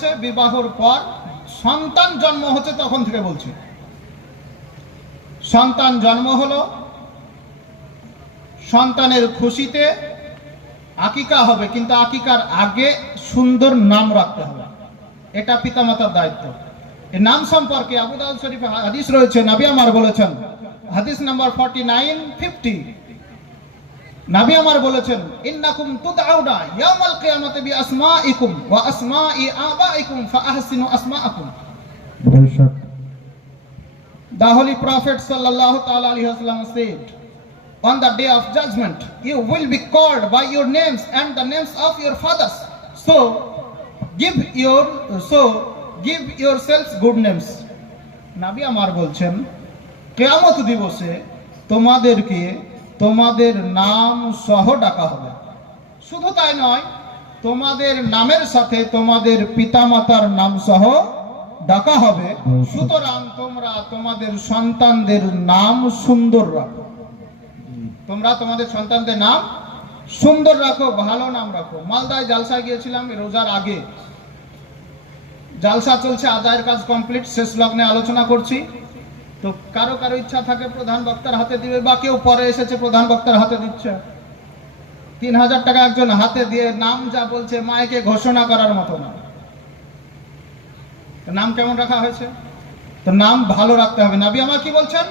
হচ্ছে বিবাহর পর সন্তান জন্ম হচ্ছে তখন থেকে বলছি। সন্তান জন্ম হলো, সন্তানের খুশিতে আকিকা হবে, কিন্তু আকিকার আগে সুন্দর নাম রাখতে হবে, এটা পিতামাতার দায়িত্ব। এই নাম সম্পর্কে আবু দাউদ শরীফে হাদিস রয়েছে, নবী আমার বলেছেন, হাদিস নাম্বার 4950, নবী আমার বলেছেন, ইন্নাকুম তুদআউনা ইয়াউমাল কিয়ামাতি বিআসমাইকুম ওয়া আসমাই আবাইকুম ফাআহসিনু আসমাআকুম। The Holy Prophet sallallahu ta'ala alaihi wasallam said, on the day of judgment you will be called by your names and the names of your fathers, so give yourselves good names. নবী আমার বলছেন, কিয়ামত দিবসে তোমাদেরকে তোমাদের নাম সহ ডাকা হবে। শুধু তাই নয়, তোমাদের নামের সাথে তোমাদের পিতামাতার নাম সহ ডাকা হবে। সুতরাং তোমরা তোমাদের সন্তানদের নাম সুন্দর রাখো। তোমরা তোমাদের সন্তানদের নাম সুন্দর রাখো, ভালো নাম রাখো। মালদায় জালসায় গিয়েছিলাম রোজার আগে, জালসা চলছে, আদায়ের কাজ কমপ্লিট, শেষ লগ্নে আলোচনা করছি। তো কারো কারো ইচ্ছা থাকে প্রধান বক্তার হাতে দিবে, বা কেউ পরে এসেছে প্রধান বক্তার হাতে দিচ্ছে। 3000 টাকা একজন হাতে দিয়ে নাম যা বলছে মাইকে ঘোষণা করার মতো না। নাম কেমন রাখা হয়েছে? তো নাম ভালো রাখতে হবে। নবী আমার কি বলছেন?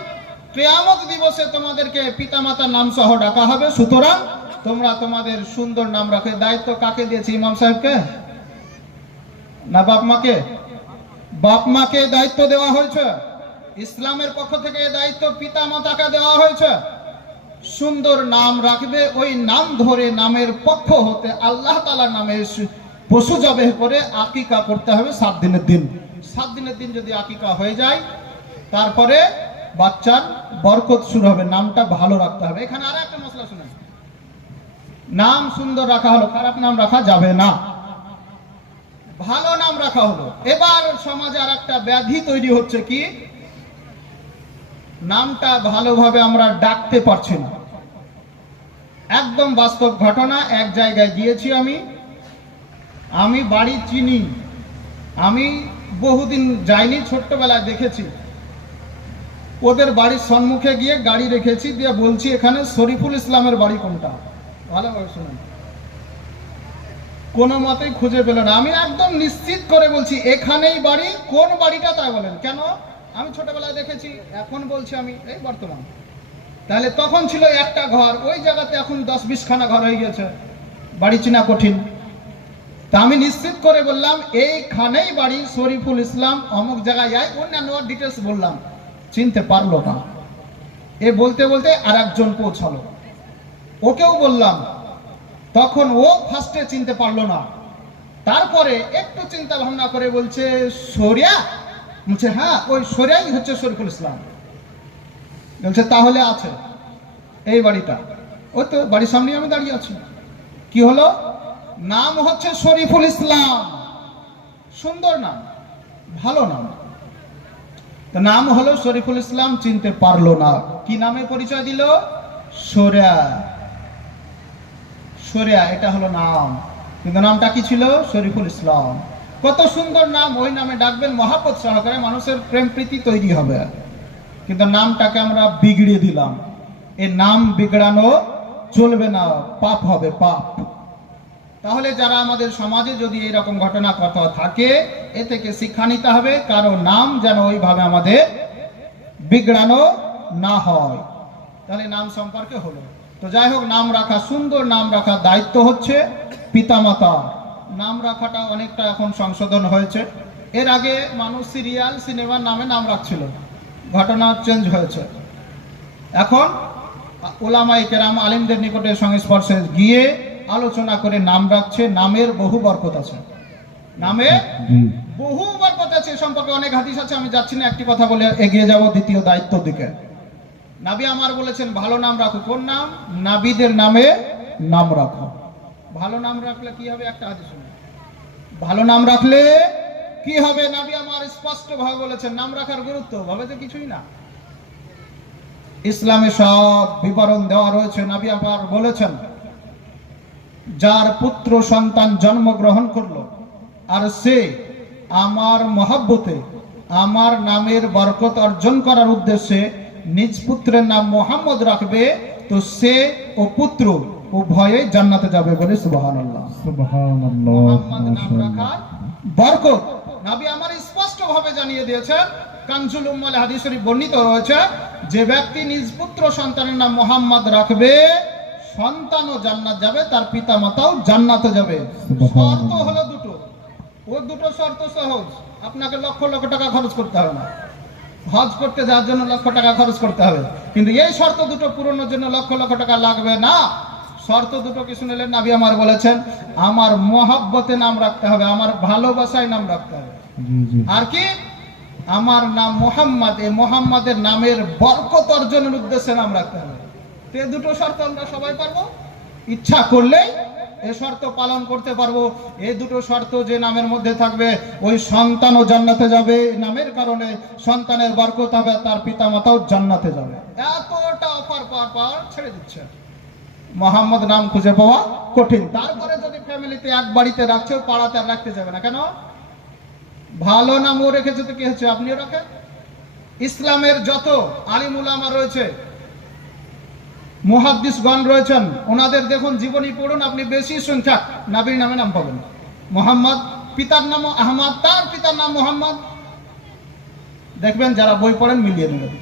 কিয়ামত দিবসে তোমাদেরকে পিতামাতার নাম সহ ডাকা হবে, সুতরাং তোমরা তোমাদের সুন্দর নাম রাখে। দায়িত্ব কাকে দিয়েছে? ইমাম সাহেবকে না বাপ মাকে? বাপ মাকে দায়িত্ব দেওয়া হয়েছে। ইসলামের পক্ষ থেকে এই দায়িত্ব পিতামাতাকে দেওয়া হয়েছে। সুন্দর নাম রাখবে, ওই নাম ধরে নামের পক্ষ হতে আল্লাহ তাআলার নামে পশু জবাহ করে আকিকা করতে হবে 7 দিনের দিন। 7 দিনের দিন যদি আকিকা হয়ে যায়, তারপরে বাচ্চার বরকত শুরু হবে। নামটা ভালো রাখতে হবে। এখানে আর একটা মশলা শুনেন, নাম সুন্দর রাখা হলো, খারাপ নাম রাখা যাবে না, ভালো নাম রাখা হলো। এবার সমাজে আর একটা ব্যাধি তৈরি হচ্ছে কি, নামটা ভালোভাবে আমরা ডাকতে পারছি না। একদম বাস্তব ঘটনা, এক জায়গায় গিয়েছি আমি বাড়ি চিনি, আমি বহুদিন যাইনি, ছোট্টবেলায় দেখেছি। ওদের বাড়ির সম্মুখে গিয়ে গাড়ি রেখেছি, দিয়ে বলছি এখানে শরীফুল ইসলামের বাড়ি কোনটা, ভালোভাবে শুনুন। কোনো মতেই খুঁজে পেল না। আমি একদম নিশ্চিত করে বলছি এখানেই বাড়ি। কোন বাড়িটা তাই বলেন। কেন? আমি ছোটবেলায় দেখেছি, এখন বলছি আমি এই বর্তমান। তাহলে তখন ছিল একটা ঘর, ওই জায়গাতে এখন 10-20 খানা ঘর হয়ে গেছে, বাড়ি চেনা কঠিন। তা আমি নিশ্চিত করে বললাম এইখানেই বাড়ি, শরীফুল ইসলাম, অমুক জায়গায় যায়, অন্যান্য ডিটেলস বললাম। চিনতে পারলো না। এ বলতে বলতে আর একজন পৌঁছালো, ওকেও বললাম, তখন ও ফার্স্টে চিনতে পারলো না। তারপরে একটু চিন্তা ভাবনা করে বলছে সরিয়া, বলছে হ্যাঁ ওই সরিয়াই হচ্ছে শরীফুল ইসলাম। বলছে তাহলে আছে এই বাড়িটা, ওই তো বাড়ির সামনে আমি দাঁড়িয়ে আছি। কি হলো? নাম হচ্ছে শরীফুল ইসলাম, সুন্দর নাম, ভালো নাম। নাম হলো শরীফুল ইসলাম, চিনতে পারলো না। কি নামে পরিচয় দিল? সরিয়া। সরিয়া, এটা হলো নাম, কিন্তু নামটা কি ছিল? শরীফুল ইসলাম। কত সুন্দর নাম, ওই নামে ডাকবেন মহাব্বত সহকারে, মানুষের প্রেম প্রীতি তৈরি হবে। কিন্তু নামটাকে আমরা বিগড়িয়ে দিলাম। এই নাম বিগড়ানো চলবে না, পাপ হবে, পাপ। তাহলে যারা আমাদের সমাজে যদি এরকম ঘটনা কথা থাকে, এ থেকে শিক্ষা নিতে হবে, কারো নাম যেন ওইভাবে আমাদের বিগড়ানো না হয়। তাহলে নাম সম্পর্কে হলো। তো যাই হোক, নাম রাখা, সুন্দর নাম রাখা দায়িত্ব হচ্ছে পিতামাতা। নাম রাখাটা অনেকটা এখন সংশোধন হয়েছে। এর আগে মানুষ সিরিয়াল, সিনেমার নামে নাম রাখছিল, ঘটনা চেঞ্জ হয়েছে। এখন উলামায়ে কেরাম, আলেমদের নিকটে সংস্পর্শে গিয়ে আলোচনা করে নাম রাখছে। নামের বহু বরকত আছে, নামে বহু বরকত আছে। সম্পর্কে অনেক হাদিস আছে, আমি যাচ্ছি না, একটি কথা বলে এগিয়ে যাব দ্বিতীয় দায়িত্বের দিকে। নবী আমার বলেছেন ভালো নাম রাখো। কোন নাম? নবীদের নামে নাম রাখো। ভালো নাম রাখলে কি হবে? একটা হাদিস শুনুন, ভালো নাম রাখলে কি হবে? নবী আমার স্পষ্ট ভাবে বলেছেন নাম রাখার গুরুত্ব, ভাবে যে কিছুই না। ইসলামে সব বিবরণ দেওয়া রয়েছে। নবী আমার বলেছেন, যার পুত্র সন্তান জন্মগ্রহণ করলো আর সে আমার মহাব্বতে আমার নামের বরকত অর্জন করার উদ্দেশ্যে নিজ পুত্রের নাম মোহাম্মদ রাখবে, তো সে ও পুত্র উভয়ে জান্নাতে যাবে বলে সুবহানাল্লাহ। সুবহানাল্লাহ। মোহাম্মদ নাম রাখার বরকত নবী আমার স্পষ্ট ভাবে জানিয়ে দিয়েছেন। কানজুল উম্মালে হাদিস শরীফ বর্ণিত রয়েছে, যে ব্যক্তি নিজ পুত্র সন্তানের নাম মোহাম্মদ রাখবে, সন্তানও জান্নাত যাবে, তার পিতা মাতাও জান্নাতে যাবে। শর্ত হলো দুটো, ওই দুটো শর্ত সহজ, আপনাকে লক্ষ লক্ষ টাকা খরচ করতে হবে না। হজ করতে যাওয়ার জন্য লক্ষ টাকা খরচ করতে হবে, কিন্তু এই শর্ত দুটো পূরণের জন্য লক্ষ লক্ষ টাকা লাগবে না। শর্ত দুটো কি শুনলেন? নবী আমার বলেছেন, আমার মহাব্বতে নাম রাখতে হবে, আমার ভালোবাসায় নাম রাখতে হবে। আর কি? আমার নাম মোহাম্মদ, এই মোহাম্মদের নামের বরকত অর্জনের উদ্দেশ্যে নাম রাখতে হবে। তো এই দুটো শর্ত আমরা সবাই পারবো, ইচ্ছা করলেই এই শর্ত পালন করতে পারবো। এই দুটো শর্ত যে নামের মধ্যে থাকবে, ওই সন্তানও জান্নাতে যাবে, নামের কারণে সন্তানের বরকত হবে, তার পিতা মাতাও জান্নাতে যাবে। এতটা অফার পাওয়ার পর ছেড়ে দিচ্ছে। মোহাম্মদ নাম খুঁজে পাওয়া কঠিন। তারপরে যদি ফ্যামিলিতে এক বাড়িতে রাখছে, পাড়াতে আর রাখতে যাবে না কেন? ভালো নামও রেখেছে তো কি হচ্ছে, আপনিও রাখেন। ইসলামের যত আলিম উলামা রয়েছে, মুহাদ্দিসগণ রয়েছেন, ওনাদের দেখুন জীবনী পড়ুন, আপনি বেশি সংখ্যক নবীর নামে নাম পাবেন। মোহাম্মদ, পিতার নাম আহমদ, তার পিতার নাম মোহাম্মদ। দেখবেন যারা বই পড়েন মিলিয়ে নেবেন।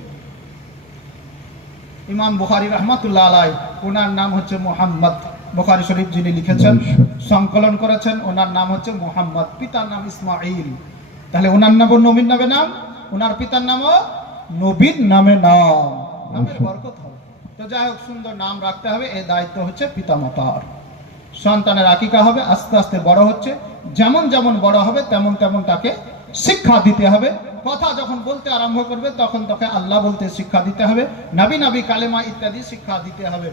ইমাম বুখারী রাহমাতুল্লাহ আলাইহি, ওনার নাম হচ্ছে মুহাম্মদ। বুখারী শরীফ যিনি লিখেছেন, সংকলন করেছেন, ওনার নাম হচ্ছে মুহাম্মদ, পিতার নাম ইসমাঈল। তাহলে ওনার নাম নবীর নামে নাম, ওনার পিতার নামও নবীর নামে নাম, নামের বরকত হবে। তো যাই হোক, সুন্দর নাম রাখতে হবে, এই দায়িত্ব হচ্ছে পিতা মাতার। সন্তানের আকিকা হবে, আস্তে আস্তে বড় হচ্ছে, যেমন যেমন বড় হবে তেমন তেমন তাকে শিক্ষা দিতে হবে। কথা যখন বলতে আরম্ভ করবে, তখন তাকে আল্লাহ বলতে শিক্ষা দিতে হবে, নবী নবী কালেমা ইত্যাদি শিক্ষা দিতে হবে।